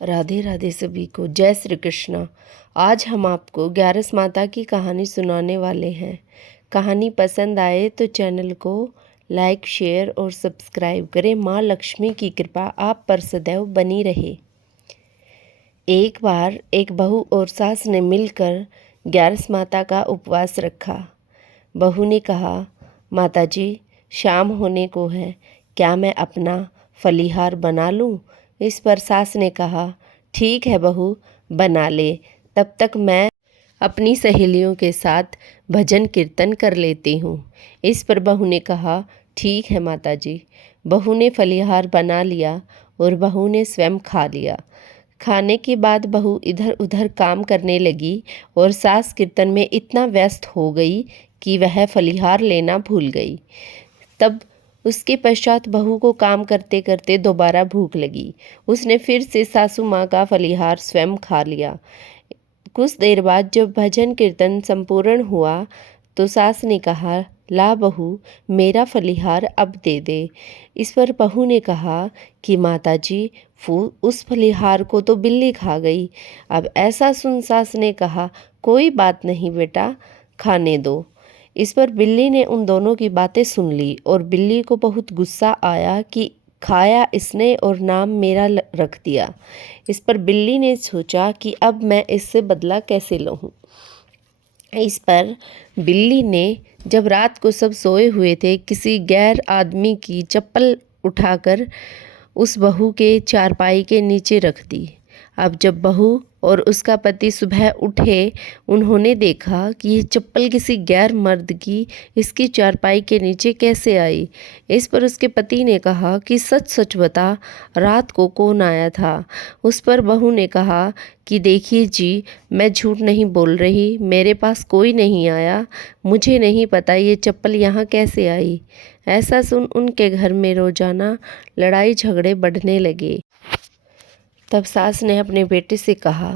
राधे राधे सभी को, जय श्री कृष्णा। आज हम आपको ग्यारस माता की कहानी सुनाने वाले हैं। कहानी पसंद आए तो चैनल को लाइक, शेयर और सब्सक्राइब करें। माँ लक्ष्मी की कृपा आप पर सदैव बनी रहे। एक बार एक बहू और सास ने मिलकर ग्यारस माता का उपवास रखा। बहू ने कहा, माताजी शाम होने को है, क्या मैं अपना फलीहार बना लूं? इस पर सास ने कहा, ठीक है बहू, बना ले, तब तक मैं अपनी सहेलियों के साथ भजन कीर्तन कर लेती हूँ। इस पर बहू ने कहा, ठीक है माताजी। बहू ने फलीहार बना लिया और बहू ने स्वयं खा लिया। खाने के बाद बहू इधर उधर काम करने लगी और सास कीर्तन में इतना व्यस्त हो गई कि वह फलीहार लेना भूल गई। तब उसके पश्चात बहू को काम करते करते दोबारा भूख लगी। उसने फिर से सासू माँ का फलीहार स्वयं खा लिया। कुछ देर बाद जब भजन कीर्तन संपूर्ण हुआ तो सास ने कहा, ला बहू, मेरा फलीहार अब दे दे। इस पर बहू ने कहा कि माताजी, उस फलीहार को तो बिल्ली खा गई। अब ऐसा सुन सास ने कहा, कोई बात नहीं बेटा, खाने दो। इस पर बिल्ली ने उन दोनों की बातें सुन ली और बिल्ली को बहुत गुस्सा आया कि खाया इसने और नाम मेरा रख दिया। इस पर बिल्ली ने सोचा कि अब मैं इससे बदला कैसे लूँ। इस पर बिल्ली ने जब रात को सब सोए हुए थे, किसी गैर आदमी की चप्पल उठाकर उस बहू के चारपाई के नीचे रख दी। अब जब बहू और उसका पति सुबह उठे, उन्होंने देखा कि ये चप्पल किसी गैर मर्द की इसकी चारपाई के नीचे कैसे आई। इस पर उसके पति ने कहा कि सच सच बता, रात को कौन आया था? उस पर बहू ने कहा कि देखिए जी, मैं झूठ नहीं बोल रही, मेरे पास कोई नहीं आया, मुझे नहीं पता ये चप्पल यहाँ कैसे आई। ऐसा सुन उनके घर में रोजाना लड़ाई झगड़े बढ़ने लगे। तब सास ने अपने बेटे से कहा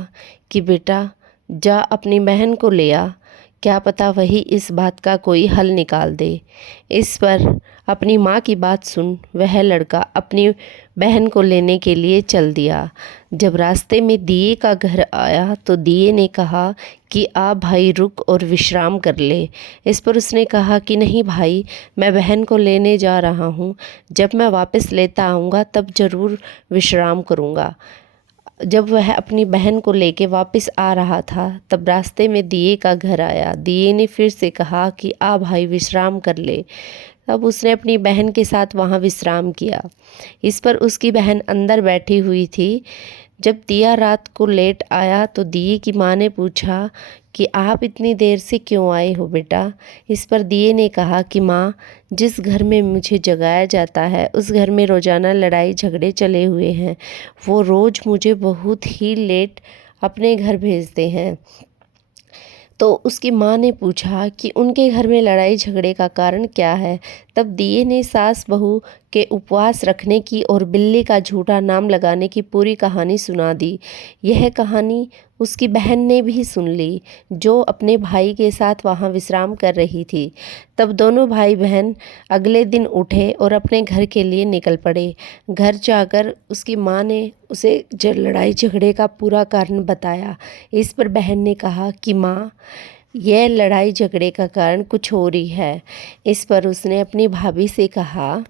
कि बेटा, जा अपनी बहन को ले आ, क्या पता वही इस बात का कोई हल निकाल दे। इस पर अपनी माँ की बात सुन वह लड़का अपनी बहन को लेने के लिए चल दिया। जब रास्ते में दिए का घर आया तो दिए ने कहा कि आ भाई, रुक और विश्राम कर ले। इस पर उसने कहा कि नहीं भाई, मैं बहन को लेने जा रहा हूँ, जब मैं वापस लेता आऊँगा तब ज़रूर विश्राम करूँगा। जब वह अपनी बहन को लेके वापस आ रहा था तब रास्ते में दिए का घर आया। दिए ने फिर से कहा कि आ भाई, विश्राम कर ले। तब उसने अपनी बहन के साथ वहाँ विश्राम किया। इस पर उसकी बहन अंदर बैठी हुई थी। जब दिया रात को लेट आया तो दिए की माँ ने पूछा कि आप इतनी देर से क्यों आए हो बेटा? इस पर दिए ने कहा कि माँ, जिस घर में मुझे जगाया जाता है उस घर में रोज़ाना लड़ाई झगड़े चले हुए हैं। वो रोज़ मुझे बहुत ही लेट अपने घर भेजते हैं। तो उसकी माँ ने पूछा कि उनके घर में लड़ाई झगड़े का कारण क्या है। तब दिए ने सास बहू के उपवास रखने की और बिल्ली का झूठा नाम लगाने की पूरी कहानी सुना दी। यह कहानी उसकी बहन ने भी सुन ली, जो अपने भाई के साथ वहाँ विश्राम कर रही थी। तब दोनों भाई बहन अगले दिन उठे और अपने घर के लिए निकल पड़े। घर जाकर उसकी माँ ने उसे लड़ाई झगड़े का पूरा कारण बताया। इस पर बहन ने कहा कि माँ, यह लड़ाई झगड़े का कारण कुछ और ही है। इस पर उसने अपनी भाभी से कहा,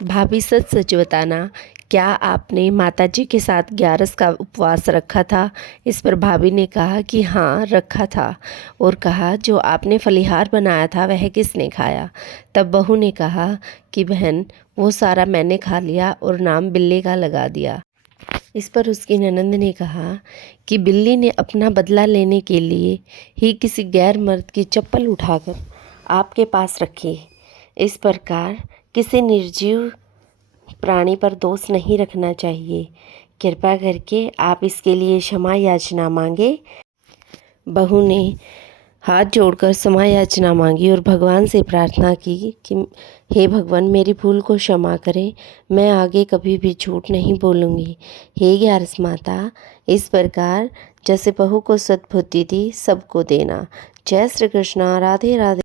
भाभी सच सच बताना, क्या आपने माताजी के साथ ग्यारस का उपवास रखा था? इस पर भाभी ने कहा कि हाँ, रखा था। और कहा, जो आपने फलीहार बनाया था वह किसने खाया? तब बहू ने कहा कि बहन, वो सारा मैंने खा लिया और नाम बिल्ली का लगा दिया। इस पर उसकी ननंद ने कहा कि बिल्ली ने अपना बदला लेने के लिए ही किसी गैर मर्द की चप्पल उठाकर आपके पास रखी। इस प्रकार किसी निर्जीव प्राणी पर दोष नहीं रखना चाहिए। कृपा करके आप इसके लिए क्षमा याचना मांगे। बहू ने हाथ जोड़कर क्षमा याचना मांगी और भगवान से प्रार्थना की कि हे भगवान, मेरी भूल को क्षमा करें, मैं आगे कभी भी झूठ नहीं बोलूँगी। हे ग्यारस माता, इस प्रकार जैसे बहू को सद्बुद्धि दी सबको देना। जय श्री कृष्णा। राधे राधे।